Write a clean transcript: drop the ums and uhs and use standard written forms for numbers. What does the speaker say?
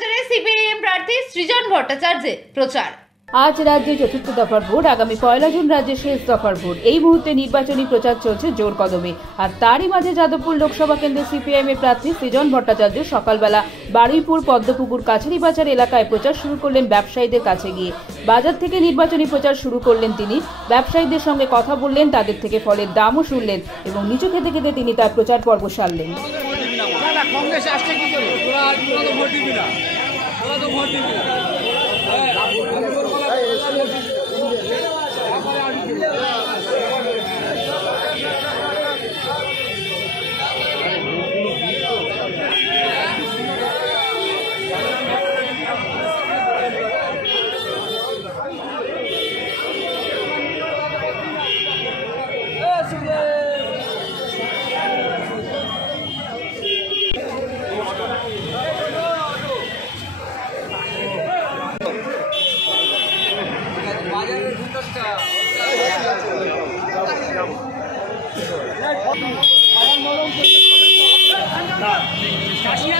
বড়বাজারে CPIM প্রার্থী সৃজন ভট্টাচার্যের প্রচার। আজ রাজ্যে চতুর্থ দফার ভোট, আগামী 1 জুন রাজ্যে শেষ দফার ভোট। এই মুহূর্তে নির্বাচনী প্রচার চলছে জোর কদমে। আর তারই মাঝে যাদবপুর লোকসভা কেন্দ্রে সিপিআইএম এর প্রার্থী সৃজন ভট্টাচার্য সকালবেলা বারুইপুর পদ্মপুকুর কাছারিবাজার এলাকায় প্রচার শুরু করলেন ব্যবসায়ীদের কাছে গিয়ে। বাজার থেকে নির্বাচনী প্রচার শুরু করলেন তিনি। ব্যবসায়ীদের সঙ্গে কথা বললেন, তাদের থেকে ফলের দামও শুনলেন এবং নিচু খেতে খেতে তিনি তার প্রচার পর্ব সারলেন। চাষিরা